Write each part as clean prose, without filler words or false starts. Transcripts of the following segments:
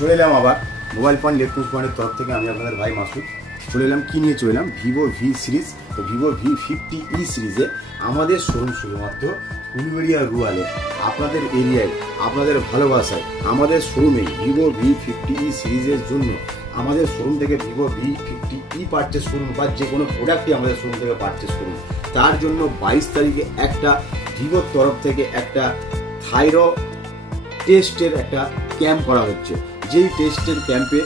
চলে এলাম আবার মোবাইল পয়েন্ট ইলেকট্রনিক্স পয়েন্টের তরফ থেকে। আমি আপনাদের ভাই মাসুদ চলে এলাম। কী নিয়ে চলে এলাম? Vivo V series. তো ভিভো V50e সিরিজে আমাদের শোরুম শুধুমাত্র উলুবেড়িয়া রুয়ালে, আপনাদের এরিয়ায়, আপনাদের ভালোবাসায় আমাদের শোরুমে ভিভো V50e সিরিজের জন্য আমাদের শোরুম থেকে ভিভো V50e পারচেস করুন বা যে কোনো প্রোডাক্টই আমাদের শোরুম থেকে পারচেস করুন। তার জন্য 22 তারিখে একটা ভিভোর তরফ থেকে একটা থাইরো টেস্টের একটা ক্যাম্প করা হচ্ছে। যেই টেস্টের ক্যাম্পে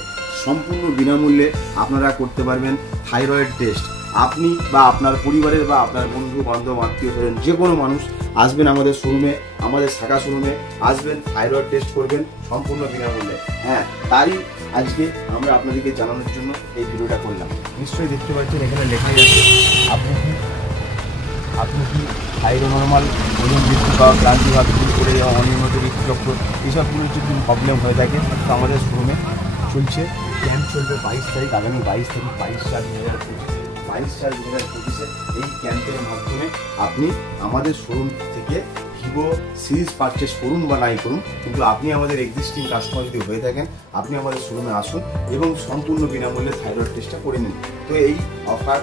সম্পূর্ণ বিনামূল্যে আপনারা করতে পারবেন থাইরয়েড টেস্ট। আপনি বা আপনার পরিবারের বা আপনার বন্ধু বান্ধব আত্মীয় স্বজন যে কোনো মানুষ আসবেন আমাদের শোরুমে, আমাদের শাখা শোরুমে আসবেন, থাইরয়েড টেস্ট করবেন সম্পূর্ণ বিনামূল্যে। হ্যাঁ, তারই আজকে আমরা আপনাদেরকে জানানোর জন্য এই ভিডিওটা করলাম। নিশ্চয়ই দেখতে পাচ্ছেন এখানে লেখাই আছে আপনি কি থাইরোনর্মাল ওজন বৃদ্ধি পাওয়া, ক্লান্তি ভাব দূর করে যাওয়া, অনিয়মিত ঋতুচক্র, এইসবগুলোর যদি প্রবলেম হয়ে থাকে তো আমাদের শোরুমে চলছে ক্যাম্প চলবে 22 তারিখ, আগামী 22 তারিখ 22/4/2025 এই ক্যাম্পের মাধ্যমে আপনি আমাদের শোরুম থেকে ভিভো সিরিজ পারচেস করুন বা নাই করুন, কিন্তু আপনি আমাদের এক্সিস্টিং কাস্টমার যদি হয়ে থাকেন আপনি আমাদের শোরুমে আসুন এবং সম্পূর্ণ বিনামূল্যে থাইরয়েড টেস্টটা করে নিন। তো এই অফার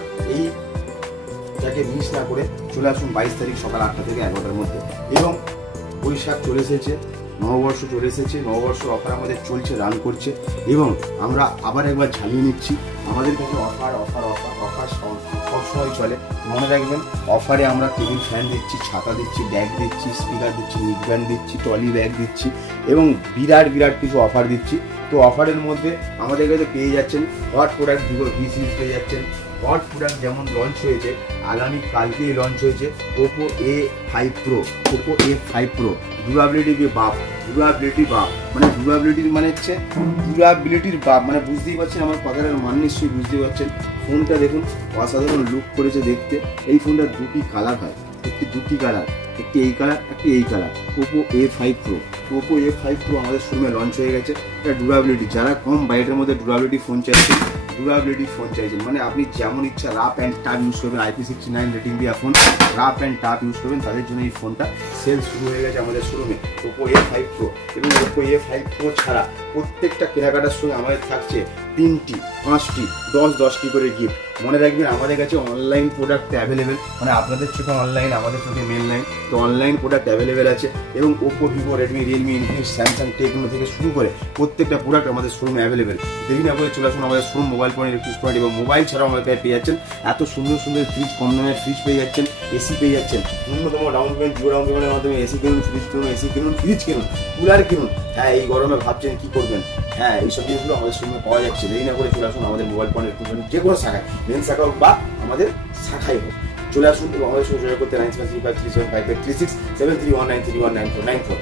যাকে মিস না করে চলে আসুন 22 তারিখ সকাল 8টা থেকে 11টার মধ্যে। এবং বৈশাখ চলে এসেছে, নববর্ষ চলে এসেছে, নববর্ষ অফার আমাদের চলছে, রান করছে এবং আমরা আবার একবার ঝালিয়ে নিচ্ছি। আমাদের কাছে অফার সবসময় চলে। মনে রাখবেন, অফারে আমরা টেবিল ফ্যান দিচ্ছি, ছাতা দিচ্ছি, ব্যাগ দিচ্ছি, স্পিকার দিচ্ছি, নিক ব্যান্ড দিচ্ছি, ট্রলি ব্যাগ দিচ্ছি এবং বিরাট কিছু অফার দিচ্ছি। তো অফারের মধ্যে আমাদের কাছে পেয়ে যাচ্ছেন hot product Vivo V series পেয়ে যাচ্ছেন। হট প্রোডাক্ট যেমন লঞ্চ হয়েছে, আগামী কালকেই লঞ্চ হয়েছে ওপো A5 Pro। ডিউরাবিলিটির বাপ মানে ডিউরাবিলিটির বাপ মানে বুঝতেই পারছেন আমার কথাটার মান, নিশ্চয়ই বুঝতে পারছেন। ফোনটা দেখুন অসাধারণ লুক করেছে দেখতে। এই ফোনটা দুটি কালার হয়, দুটি কালার, একটি এই কালার, একটি এই কালার। ওপো A5 Pro আমাদের শোরুমে লঞ্চ হয়ে গেছে। এটা ডিউরাবিলিটি, যারা কম বাজেটের মধ্যে ডিউরাবিলিটি ফোন চাইছেন, মানে আপনি যেমন ইচ্ছা রাফ অ্যান্ড টাফ ইউজ করবেন, IP69 রেটিং দিয়ে phone rough and tough use করবেন, তাদের জন্য এই ফোনটা সেল শুরু হয়ে গেছে আমাদের শোরুমে ওপো A5 Pro। এবং ওপো A5 Pro ছাড়া প্রত্যেকটা কেনাকাটার সঙ্গে আমাদের থাকছে 3টি, 5টি, 10টি করে গিফট। মনে রাখবেন আমাদের কাছে অনলাইন প্রোডাক্ট অ্যাভেলেবেল, মানে আপনাদের চোখে অনলাইন, আমাদের চোখে মেল লাইন, তো অনলাইন প্রোডাক্ট অ্যাভেলেবেল আছে। এবং Oppo, Vivo, Redmi, Realme, Infinix, Samsung, Tecno থেকে শুরু করে প্রত্যেকটা প্রোডাক্ট আমাদের শোরুমে অ্যাভেলেবেল। দেরি না করে চলে আসুন আমাদের showroom mobile point electronics point. এবং মোবাইল ছাড়াও আমাদের কাছে পেয়ে যাচ্ছেন এত সুন্দর ফ্রিজ, কম দামের ফ্রিজ পেয়ে যাচ্ছেন, এসি পেয়ে যাচ্ছেন। ন্যূনতম ডাউন পেমেন্ট, জিরো ডাউন পেমেন্টের মাধ্যমে এসি কিনুন, ফ্রিজ কিনুন, কুলার কিনুন। হ্যাঁ, এই গরমে ভাবছেন কি করবেন, হ্যাঁ এইসব জিনিসগুলো আমাদের শোরুমে পাওয়া যাচ্ছে। দেরি না করে চলে আসুন আমাদের মোবাইল পয়েন্ট ইলেকট্রনিক্স যে কোনো শাখায়, মেন শাখা হোক বা আমাদের শাখায় হোক, চলে আসুন এবং আমাদের সঙ্গে যোগাযোগ করতে 9735375836 7319319494।